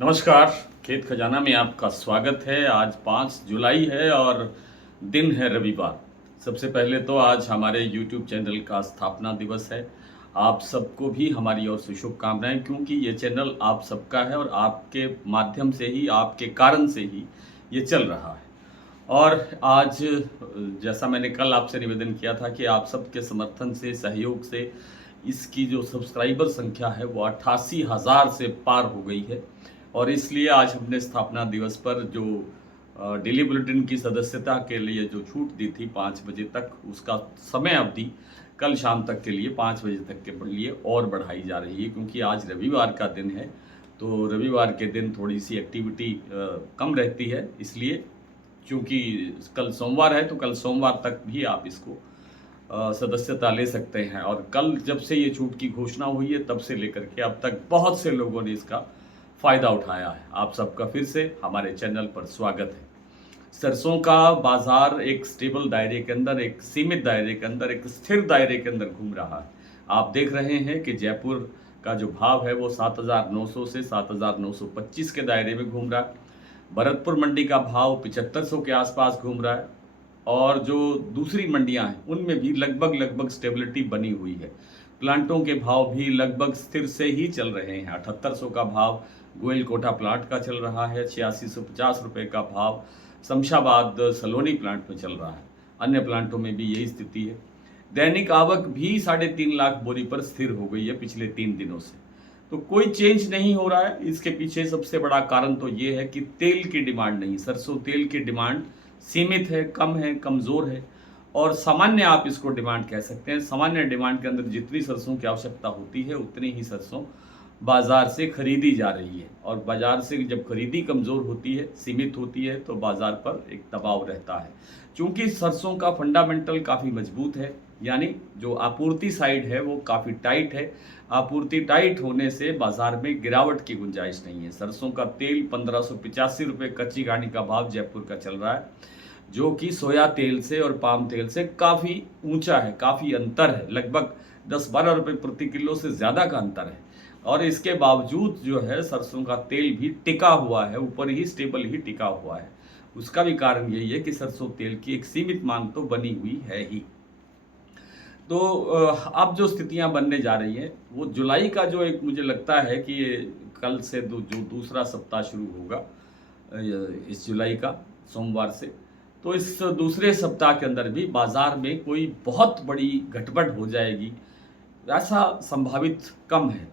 नमस्कार। खेत खजाना में आपका स्वागत है। आज 5 जुलाई है और दिन है रविवार। सबसे पहले तो आज हमारे YouTube चैनल का स्थापना दिवस है। आप सबको भी हमारी ओर से शुभकामनाएं, क्योंकि ये चैनल आप सबका है और आपके माध्यम से ही, आपके कारण से ही ये चल रहा है। और आज जैसा मैंने कल आपसे निवेदन किया था कि आप सबके समर्थन से, सहयोग से इसकी जो सब्सक्राइबर संख्या है वो 88,000 से पार हो गई है। और इसलिए आज हमने स्थापना दिवस पर जो डेली बुलेटिन की सदस्यता के लिए जो छूट दी थी 5 बजे तक, उसका समय अवधि कल शाम तक के लिए 5 बजे तक के लिए और बढ़ाई जा रही है, क्योंकि आज रविवार का दिन है। तो रविवार के दिन थोड़ी सी एक्टिविटी कम रहती है, इसलिए क्योंकि कल सोमवार है तो कल सोमवार तक भी आप इसको सदस्यता ले सकते हैं। और कल जब से ये छूट की घोषणा हुई है तब से लेकर के अब तक बहुत से लोगों ने इसका फ़ायदा उठाया है। आप सबका फिर से हमारे चैनल पर स्वागत है। सरसों का बाज़ार एक स्टेबल दायरे के अंदर, एक सीमित दायरे के अंदर, एक स्थिर दायरे के अंदर घूम रहा है। आप देख रहे हैं कि जयपुर का जो भाव है वो 7,900 से 7,925 के दायरे में घूम रहा है। भरतपुर मंडी का भाव 7500 के आसपास घूम रहा है। और जो दूसरी मंडियां हैं उनमें भी लगभग स्टेबिलिटी बनी हुई है। प्लांटों के भाव भी लगभग स्थिर से ही चल रहे हैं। 7800 का भाव गोयल कोटा प्लांट का चल रहा है। 8650 रुपये का भाव शमशाबाद सलोनी प्लांट में चल रहा है। अन्य प्लांटों में भी यही स्थिति है। दैनिक आवक भी 3.5 लाख बोरी पर स्थिर हो गई है पिछले 3 दिनों से। तो कोई चेंज नहीं हो रहा है। इसके पीछे सबसे बड़ा कारण तो ये है कि तेल की डिमांड नहीं, सरसों तेल की डिमांड सीमित है, कम है, कमज़ोर है। और सामान्य आप इसको डिमांड कह सकते हैं। सामान्य डिमांड के अंदर जितनी सरसों की आवश्यकता होती है उतनी ही सरसों बाज़ार से खरीदी जा रही है। और बाज़ार से जब खरीदी कमज़ोर होती है, सीमित होती है, तो बाज़ार पर एक दबाव रहता है। चूँकि सरसों का फंडामेंटल काफ़ी मजबूत है, यानी जो आपूर्ति साइड है वो काफ़ी टाइट है। आपूर्ति टाइट होने से बाज़ार में गिरावट की गुंजाइश नहीं है। सरसों का तेल 1585 रुपये कच्ची घानी का भाव जयपुर का चल रहा है, जो कि सोया तेल से और पाम तेल से काफ़ी ऊंचा है, काफ़ी अंतर है। लगभग 10-12 रुपये प्रति किलो से ज़्यादा का अंतर है। और इसके बावजूद जो है सरसों का तेल भी टिका हुआ है, ऊपर ही स्टेबल ही टिका हुआ है। उसका भी कारण यही है कि सरसों तेल की एक सीमित मांग तो बनी हुई है ही। तो अब जो स्थितियां बनने जा रही हैं वो जुलाई का जो एक मुझे लगता है कि ये कल से जो दूसरा सप्ताह शुरू होगा इस जुलाई का सोमवार से, तो इस दूसरे सप्ताह के अंदर भी बाज़ार में कोई बहुत बड़ी घटबढ़ हो जाएगी ऐसा संभावित कम है।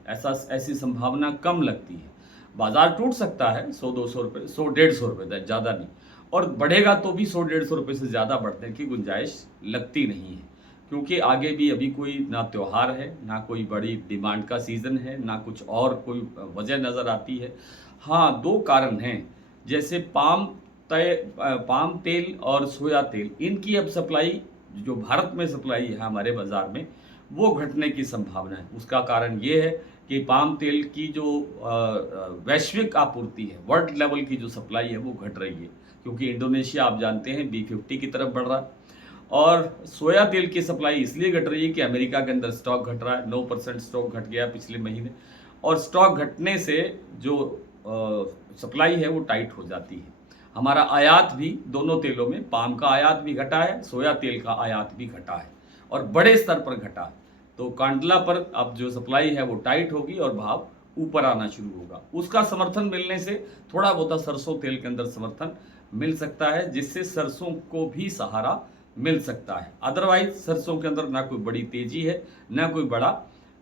ऐसी संभावना कम लगती है। बाज़ार टूट सकता है 100-200 रुपये, 100-150 रुपये, ज़्यादा नहीं। और बढ़ेगा तो भी 100-150 रुपये से ज़्यादा बढ़ने की गुंजाइश लगती नहीं है, क्योंकि आगे भी अभी कोई ना त्यौहार है, ना कोई बड़ी डिमांड का सीज़न है, ना कुछ और कोई वजह नज़र आती है। हाँ, 2 कारण हैं। जैसे पाम तेल और सोया तेल, इनकी अब सप्लाई, जो भारत में सप्लाई है हमारे बाज़ार में, वो घटने की संभावना है। उसका कारण ये है कि पाम तेल की जो वैश्विक आपूर्ति है, वर्ल्ड लेवल की जो सप्लाई है वो घट रही है, क्योंकि इंडोनेशिया आप जानते हैं B50 की तरफ बढ़ रहा है। और सोया तेल की सप्लाई इसलिए घट रही है कि अमेरिका के अंदर स्टॉक घट रहा है। 9% स्टॉक घट गया पिछले महीने। और स्टॉक घटने से जो सप्लाई है वो टाइट हो जाती है। हमारा आयात भी दोनों तेलों में, पाम का आयात भी घटा है, सोया तेल का आयात भी घटा है, और बड़े स्तर पर घटा है। तो कांडला पर अब जो सप्लाई है वो टाइट होगी और भाव ऊपर आना शुरू होगा। उसका समर्थन मिलने से थोड़ा बहुत सरसों तेल के अंदर समर्थन मिल सकता है, जिससे सरसों को भी सहारा मिल सकता है। अदरवाइज सरसों के अंदर ना कोई बड़ी तेजी है, ना कोई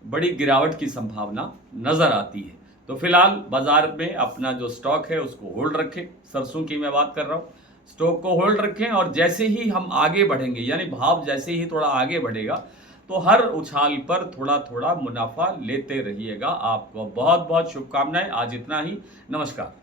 बड़ी गिरावट की संभावना नजर आती है। तो फिलहाल बाजार में अपना जो स्टॉक है उसको होल्ड रखें। सरसों की मैं बात कर रहा हूँ, स्टॉक को होल्ड रखें। और जैसे ही हम आगे बढ़ेंगे, यानी भाव जैसे ही थोड़ा आगे बढ़ेगा, तो हर उछाल पर थोड़ा थोड़ा मुनाफा लेते रहिएगा। आपको बहुत बहुत शुभकामनाएं। आज इतना ही। नमस्कार।